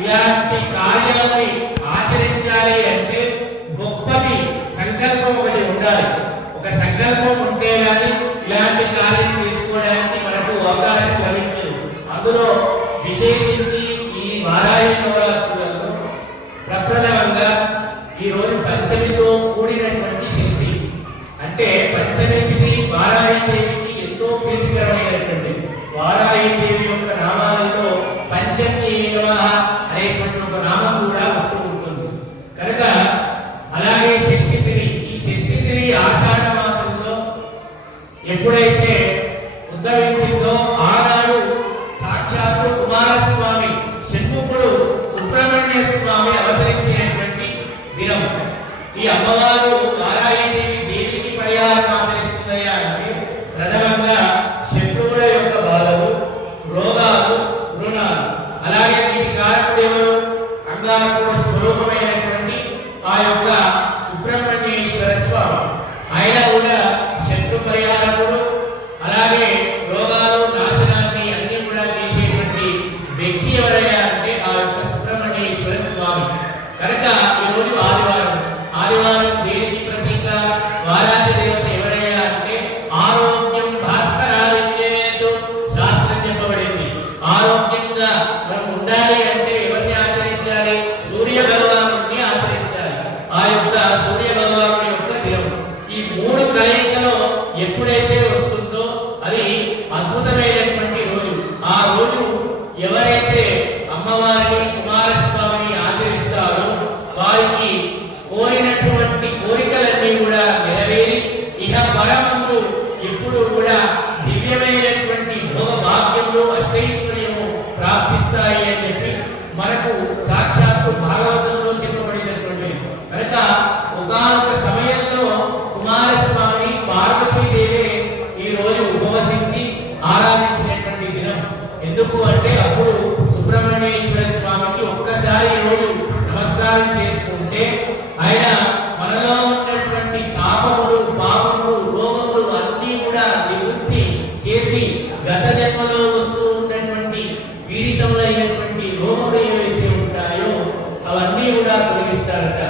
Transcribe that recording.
ఇలాంటి కార్యాన్ని ఆచరించాలి అంటే గొప్పటి సంకల్పం ఒకటి ఉండాలి. ఒక సంకల్పం ఉంటే గాని ఇలాంటి కార్యం చేసుకోవడానికి మనకు అవకాశం లభించదు. అందులో విశేషించి ఈ వారాహి నవరాత్రులలో ప్రప్రథమంగా ఈ రోజు పంచమితో కూడినటువంటి షష్ఠి. అంటే పంచమి తిథి వారాహి దేవికి ఎంతో ప్రీతికరమైనటువంటి వారాహి దేవి యొక్క నామాలలో పంచమి అనేటువంటి ఒక నామం కూడా వస్తూ ఉంటుంది కనుక అలాగే షష్ఠి తిథి, ఈ షష్ఠి తిథి ఆషాఢ మాసంలో ఎప్పుడైతే ఉద్భవించిందో ఆనాడు సాక్షాత్తు కుమారస్వామి షణ్ముఖుడు సుబ్రహ్మణ్య స్వామి అవతరించినటువంటి దినం. ఈ అమ్మవారు వారాహి దేవి దేవికి పరిహారం ఆచరిస్తుందయ్యా అంటే ప్రథమంగా శత్రువుల యొక్క బాధలు, రోగాలు, రుణాలు, అలాగే వీటి కారకుడు ఎవరు? అంగారకుడు స్వరూపమైనటువంటి ఆ యొక్క సుబ్రహ్మణ్యేశ్వర స్వామి. ఆయన కూడా శత్రు పరిహారకుడు, అలాగే రోగాలు నాశనాన్ని అన్ని కూడా చేసేటువంటి వ్యక్తి ఎవరయ్యా అంటే ఆ యొక్క సుబ్రహ్మణ్యేశ్వర స్వామి. కనుక ఈరోజు ఆదివారం దేనికి ప్రతీక? వారాహి దేవత ఎవరయ్యా అంటే ఆరోగ్యం భాస్కరావిద్యేతు శాస్త్రం చెప్పబడింది. ఆరోగ్యంగా మనం ఉండాలి అంటే ఎవరిని ఆచరించాలి? సూర్య భగవానుడిని ఆచరించాలి. ఆ యొక్క సూర్య భగవానుడి యొక్క దినం ఈ మూడు కలయికలో ఎప్పుడైతే వస్తుందో అది అద్భుతమైనటువంటి రోజు. ఆ రోజు ఎవరైతే అమ్మవారిని కుమారస్వామిని ఆచరిస్తారో వారికి కోరినటువంటి కోరికలన్నీ కూడా నెరవేరి ఇక పరమందు ఎప్పుడు కూడా దివ్యమైనటువంటి భోగ భాగ్యములు అష్టైశ్వర్యము ప్రాప్తిస్తాయి అని చెప్పి మనకు సాక్షాత్తు భాగవతంలో చెప్పబడినటువంటి కనుక ఒకానొక సమయంలో కుమారస్వామి పార్వతీదేవి ఈ రోజు ఉపవసించి ఆరాధించినటువంటి దినం. ఎందుకు అంటే అప్పుడు సుబ్రహ్మణ్యేశ్వర స్వామికి ఒక్కసారి ఈ రోజు నమస్కారం చేసుకుంటే ఆయన మనలో ఉన్నటువంటి పాపములు, రోగములు అన్నీ కూడా నివృత్తి చేసి గత జన్మలో వస్తూ ఉన్నటువంటి పీడితములైనటువంటి రోగములు ఏవైతే ఉంటాయో అవన్నీ కూడా తొలగిస్తారట.